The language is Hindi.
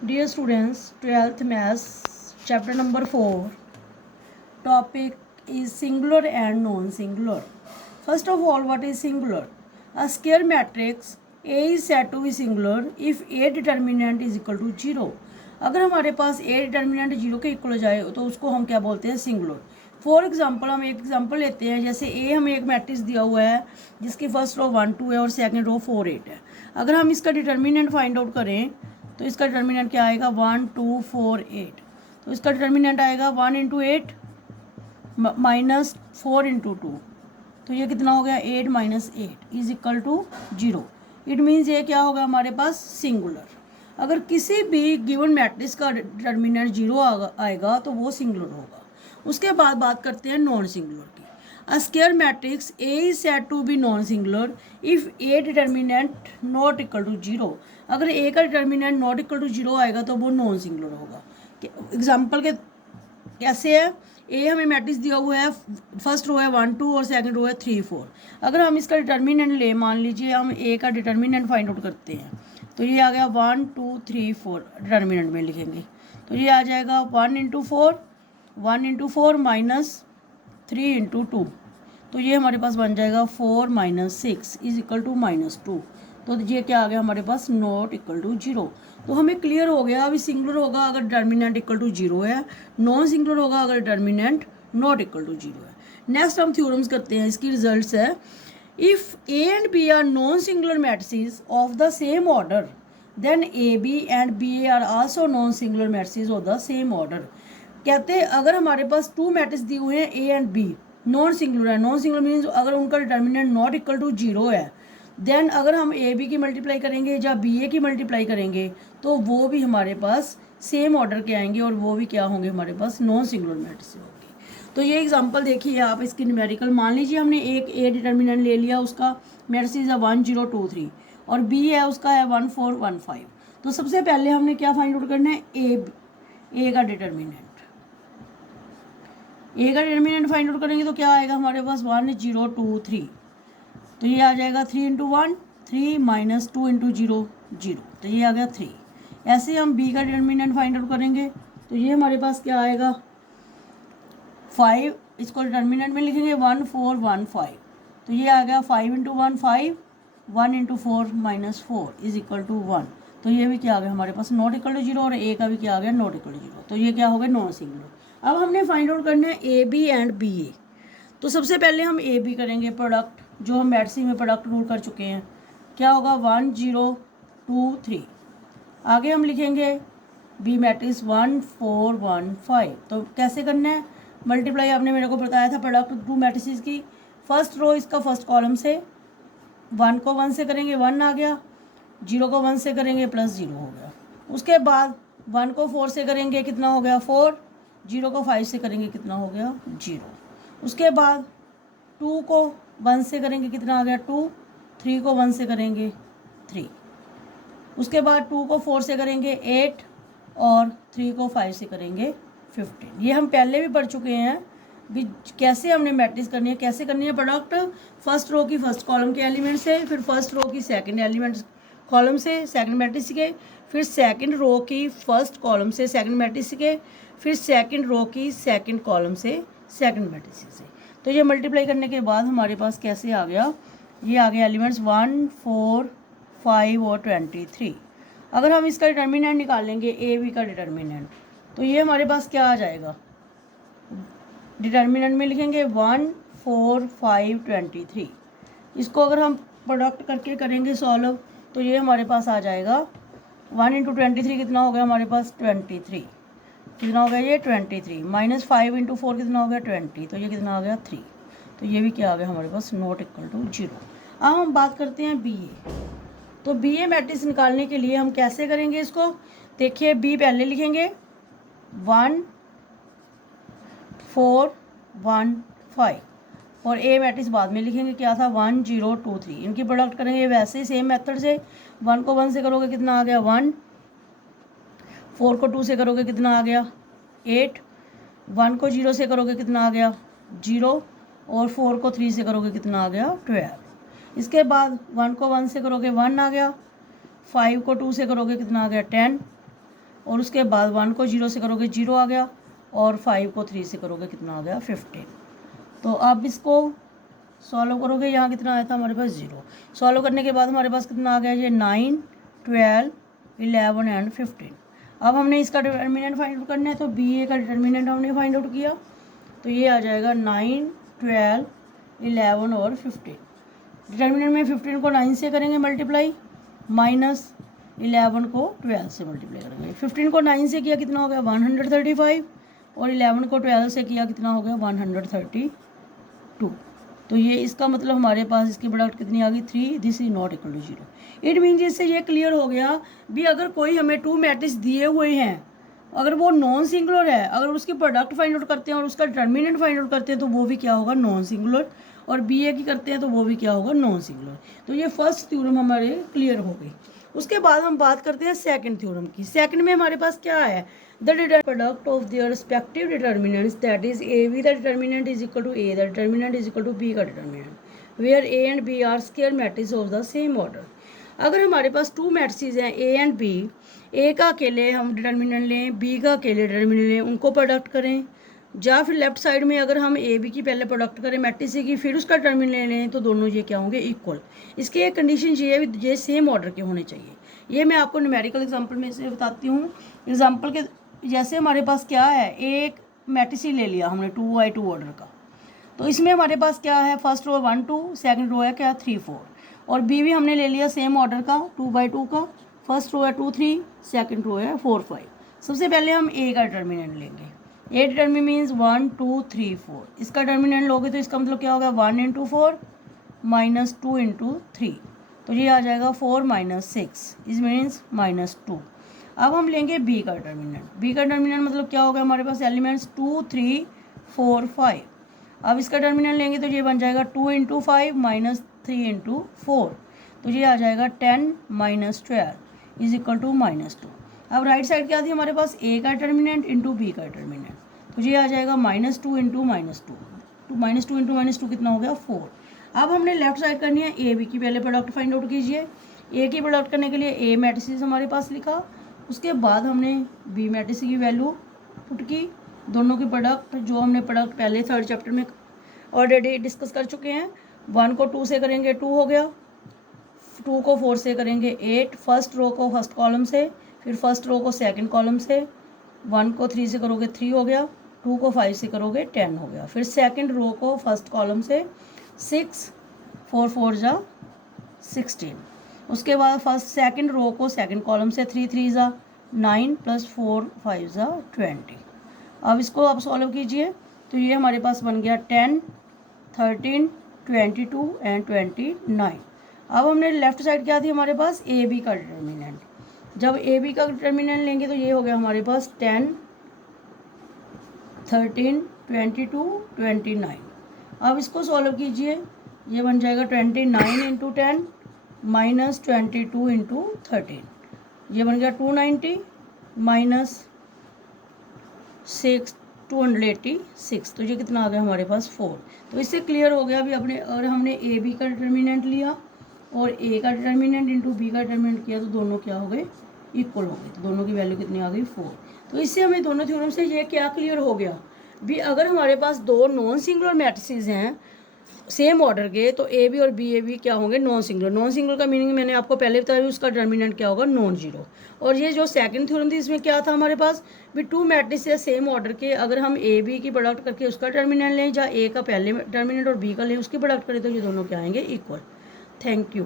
Dear students, 12th Maths, chapter number 4, topic is singular and non-singular. First of all, what is singular? A square matrix A is said to be singular if A determinant is equal to 0. अगर हमारे पास A डिटर्मिनेंट 0 के इक्वल हो जाए तो उसको हम क्या बोलते हैं? सिंगुलर. फॉर एग्जाम्पल हम एक एग्जाम्पल लेते हैं. जैसे A हमें एक मैट्रिक्स दिया हुआ है जिसकी फर्स्ट रो 1 2 है और सेकंड रो 4 8 है. अगर हम इसका डिटर्मिनेंट फाइंड आउट करें तो इसका डिटर्मिनेंट क्या आएगा? 1 2 4 8. तो इसका डिटर्मिनेंट आएगा 1 इंटू 8 माइनस 4 इंटू 2. तो ये कितना हो गया? 8 minus 8 is equal to 0. It means ये क्या होगा हमारे पास? सिंगुलर. अगर किसी भी गिवन मैट्रिक्स का डिटर्मिनेंट 0 आएगा तो वो सिंगुलर होगा. उसके बाद बात करते हैं नॉन सिंगुलर की. A square matrix A is said to be non singular if A determinant not equal to 0. अगर A का डिटर्मिनेंट नॉट इक्वल टू 0 आएगा तो वो नॉन सिंगुलर होगा. एग्जाम्पल के कैसे है? A हमें मैट्रिक्स दिया हुआ है, फर्स्ट रो है 1 2 और सेकंड रो है 3 4. अगर हम इसका डिटर्मिनेंट ले, मान लीजिए हम A का डिटर्मिनेंट फाइंड आउट करते हैं तो ये आ गया 1 2 3 4. डिटर्मिनेंट में लिखेंगे तो ये आ जाएगा 1 इंटू 4 माइनस 3 इंटू 2. तो ये हमारे पास बन जाएगा 4 माइनस 6 इज इक्वल टू -2. तो ये क्या आ गया हमारे पास? Not equal to 0. तो हमें क्लियर हो गया अभी सिंगुलर होगा अगर डिटर्मिनेंट इक्वल टू 0 है, नॉन सिंगुलर होगा अगर डिटर्मिनेंट नॉट इक्वल टू 0 है. नेक्स्ट हम थ्योरम्स करते हैं. इसकी रिजल्ट्स है if A and B are non singular matrices of the same order then AB and BA are also non singular matrices of the same order. कहते हैं अगर हमारे पास 2 मैट्रिक्स दिए हुए हैं A and B, non singular है. नॉन सिंगुलर मीन्स अगर उनका डिटर्मिनेंट नॉट इक्वल टू 0 है, देन अगर हम AB की मल्टीप्लाई करेंगे या BA की मल्टीप्लाई करेंगे तो वो भी हमारे पास सेम ऑर्डर के आएंगे और वो भी क्या होंगे हमारे पास? नॉन सिंगुलर मैट्रिक्स होगी. तो ये एग्जांपल देखिए आप इसकी न्यूमेरिकल. मान लीजिए हमने एक A डिटर्मिनेंट ले लिया, उसका मैट्रिक्स है 1 0 2 3 और B है उसका है 1 4 1 5. तो सबसे पहले हमने क्या फाइंड आउट करना है? A का डिटर्मिनेंट. A का डिटर्मिनेंट फाइंड आउट करेंगे तो क्या आएगा हमारे पास? 1 0 2 3. तो ये आ जाएगा 3 इंटू 1 3 माइनस 2 इंटू 0 0. तो ये आ गया 3. ऐसे हम B का डिटर्मिनेंट फाइंड आउट करेंगे तो ये हमारे पास क्या आएगा? 5. इसको डिटर्मिनेंट में लिखेंगे 1 4 1 5. तो ये आ गया 5 into 1 5 1 into 4 minus 4 is equal to 1. तो ये भी क्या आ गया हमारे पास? Not equal to 0. और A का भी क्या आ गया? Not equal to 0. तो ये क्या हो गया? Non singular. अब हमने फाइंड आउट करना है AB एंड BA. तो सबसे पहले हम AB करेंगे प्रोडक्ट, जो हम मैट्रिक्स में प्रोडक्ट रूल कर चुके हैं. क्या होगा? 1 0 2 3. आगे हम लिखेंगे B मैट्रिक्स 1 4 1 5. तो कैसे करना है? मल्टीप्लाई आपने मेरे को बताया था प्रोडक्ट 2 मैट्रिसेस की. फर्स्ट रो इसका फर्स्ट कॉलम से 1 को 1 से करेंगे 1 आ गया, 0 को 1 से करेंगे +0 हो गया. उसके बाद 1 को 4 से करेंगे कितना हो गया? 4. 0 को 5 से करेंगे कितना हो गया? 0. उसके बाद 2 को 1 से करेंगे कितना आ गया? 2. 3 को 1 से करेंगे 3. उसके बाद 2 को 4 से करेंगे 8 और 3 को 5 से करेंगे 15. ये हम पहले भी पढ़ चुके हैं भी कैसे हमने मैट्रिक्स करनी है, कैसे करनी है प्रोडक्ट. फर्स्ट रो की फर्स्ट कॉलम के एलिमेंट से, फिर फर्स्ट रो की सेकंड एलिमेंट कॉलम से सेकंड मैट्रिक्स के, फिर सेकंड रो की फर्स्ट कॉलम से सेकंड मैट्रिक्स के, फिर सेकंड रो की सेकंड कॉलम से सेकंड मैट्रिक्स से. तो ये मल्टीप्लाई करने के बाद हमारे पास कैसे आ गया? ये आ गया एलिमेंट्स 1 4 5 और 23. अगर हम इसका डिटर्मिनेंट निकालेंगे AB का डिटर्मिनेंट तो ये हमारे पास क्या आ जाएगा? डिटर्मिनेंट में लिखेंगे 1 4 5 23. इसको अगर हम प्रोडक्ट करके करेंगे सॉल्व तो ये हमारे पास आ जाएगा 1 इंटू 23 कितना हो गया हमारे पास? 23. कितना हो गया ये? 23 माइनस 5 इंटू 4 कितना हो गया? 20. तो ये कितना आ गया? 3. तो ये भी क्या आ गया हमारे पास? Not equal to 0. अब हम बात करते हैं BA. तो BA मैट्रिक्स निकालने के लिए हम कैसे करेंगे इसको? देखिए B पहले लिखेंगे 1 4 1 5 और A मैट्रिक्स बाद में लिखेंगे. क्या था? 1 0 2 3. इनकी प्रोडक्ट करेंगे वैसे ही सेम मेथड से. 1 को 1 से करोगे कितना आ गया? 1. 4 को 2 से करोगे कितना आ गया? 8. 1 को 0 से करोगे कितना आ गया? 0. और 4 को 3 से करोगे कितना आ गया? 12. इसके बाद 1 को 1 से करोगे 1 आ गया, 5 को 2 से करोगे कितना आ गया 10, और उसके बाद 1 को 0 से करोगे 0 आ गया, और 5 को 3 से करोगे कितना आ गया 15। तो अब इसको सॉल्व करोगे, यहाँ कितना आया था हमारे पास 0। सॉल्व करने के बाद हमारे पास कितना आ गया ये 9, 12, 11 एंड 15। अब हमने इसका डिटर्मिनेंट फाइंड आउट करना है, तो बी ए का डिटर्मिनेंट हमने फाइंड आउट किया, तो ये आ जाएगा 9, 12, 11 और 15। डिटर्मिनेंट में 15 को 9 से करेंगे मल्टीप्लाई, माइनस 11 को 12 से मल्टीप्लाई करेंगे। 15 को 9 से किया कितना हो गया 135, और 11 को 12 से किया कितना हो गया 132। तो ये इसका मतलब हमारे पास इसकी प्रोडक्ट कितनी आ गई 3, this is not equal to 0। It means इससे ये क्लियर हो गया भी अगर कोई हमें 2 मैट्रिक्स दिए हुए हैं, अगर वो नॉन सिंगुलर है, अगर उसकी प्रोडक्ट फाइंड आउट करते हैं और उसका डिटर्मिनेंट फाइंड आउट करते हैं तो वो भी क्या होगा नॉन सिंगुलर, और बी ए की करते हैं तो वो भी क्या होगा नॉन सिंगुलर। तो ये फर्स्ट थ्योरम हमारे क्लियर हो गई। उसके बाद हम बात करते हैं सेकंड थ्योरम की। सेकंड में हमारे पास क्या है, the product of their respective determinants, that is A B the determinant is equal to A the determinant is equal to B का determinant, where A and B are square matrix of the same order. अगर हमारे पास 2 मैट्रिक्स हैं ए एंड बी, ए का अकेले हम डिटर्मिनेंट लें, बी का अकेले डिटर्मिनेंट लें, उनको प्रोडक्ट करें, या फिर लेफ्ट साइड में अगर हम ए बी की पहले प्रोडक्ट करें मैट्रिक्स की, फिर उसका डिटर्मिनेंट लें, तो दोनों ये क्या होंगे इक्वल। इसकी एक कंडीशन ये है ये सेम ऑर्डर के होने चाहिए। ये मैं आपको न्यूमेरिकल एग्जांपल में से बताती हूँ। एग्जांपल के जैसे हमारे पास क्या है, एक मैट्रिक्स ही ले लिया हमने 2x2 ऑर्डर का, तो इसमें हमारे पास क्या है फर्स्ट रो 1 2, सेकंड रो है क्या 3 4, और बी भी हमने ले लिया सेम ऑर्डर का 2x2 का, फर्स्ट रो है 2 3, सेकंड रो है 4 5। सबसे पहले हम ए का डिटर्मिनेंट लेंगे। ए डिटर्मिनेंट मीन्स 1 2 3 4, इसका डिटर्मिनेंट लोगे तो इसका मतलब क्या होगा 1 × 4 माइनस 2 × 3, तो ये आ जाएगा 4 - 6, इस मीन्स -2। अब हम लेंगे बी का डिटर्मिनेंट। बी का डिटर्मिनेंट मतलब क्या होगा, हमारे पास एलिमेंट्स 2 3 4 5। अब इसका डिटर्मिनेंट लेंगे तो ये बन जाएगा 2 × 5 माइनस 3 × 4, तो ये आ जाएगा 10 - 12 इज इक्वल टू -2। अब राइट साइड क्या थी हमारे पास, ए का डिटर्मिनेंट इंटू बी का डिटर्मिनेंट, तो ये आ जाएगा -2 × -2, तो -2 × -2 कितना हो गया 4। अब हमने लेफ्ट साइड करनी है ए बी की, पहले प्रोडक्ट फाइंड आउट कीजिए। ए की प्रोडक्ट करने के लिए ए मैट्रिक्स हमारे पास लिखा, उसके बाद हमने बी मैट्रिक्स की वैल्यू पुट की, दोनों की प्रोडक्ट जो हमने प्रोडक्ट पहले थर्ड चैप्टर में ऑलरेडी डिस्कस कर चुके हैं। 1 को 2 से करेंगे 2 हो गया, 2 को 4 से करेंगे 8, फर्स्ट रो को फर्स्ट कॉलम से, फिर फर्स्ट रो को सेकंड कॉलम से, 1 को 3 से करोगे 3 हो गया, 2 को 5 से करोगे 10 हो गया, फिर सेकंड रो को फर्स्ट कॉलम से 6, 4 4 जा 16, उसके बाद फर्स्ट सेकंड रो को सेकंड कॉलम से 3 3 जा 9 + 4 5 जा 20। अब इसको आप सॉल्व कीजिए, तो ये हमारे पास बन गया 10 13 22 एंड 29। अब हमने लेफ्ट साइड क्या थी हमारे पास, ए बी का डिटर्मिनेंट। जब ए बी का डिटर्मिनेंट लेंगे तो ये हो गया हमारे पास 10 13 22 29। अब इसको सॉल्व कीजिए, ये बन जाएगा 29 × 10 माइनस 22 × 13, ये बन गया 290 माइनस 6 286, तो ये कितना आ गया हमारे पास 4। तो इससे क्लियर हो गया अभी अपने, अगर हमने ए बी का डिटर्मिनेंट लिया और ए का डिटर्मिनेंट इंटू बी का डिटर्मिनेंट किया तो दोनों क्या हो गए इक्वल हो गए, तो दोनों की वैल्यू कितनी आ गई 4। तो इससे हमें दोनों थ्योरम से ये क्या क्लियर हो गया भी, अगर हमारे पास 2 नॉन सिंगुलर मैट्रिसेस हैं सेम ऑर्डर के, तो ए बी और बी ए बी क्या होंगे नॉन सिंगुलर। नॉन सिंगुलर का मीनिंग मैंने आपको पहले बताया, उसका डिटर्मिनेंट क्या होगा नॉन जीरो। और ये जो सेकंड थ्योरम थी इसमें क्या था हमारे पास भी 2 मैट्रिक्स है सेम ऑर्डर के, अगर हम ए बी की प्रोडक्ट करके उसका डिटर्मिनेंट लें, या ए का पहले डिटर्मिनेंट और बी का लें उसकी प्रोडक्ट करें, तो ये दोनों क्या आएंगे इक्वल। Thank you.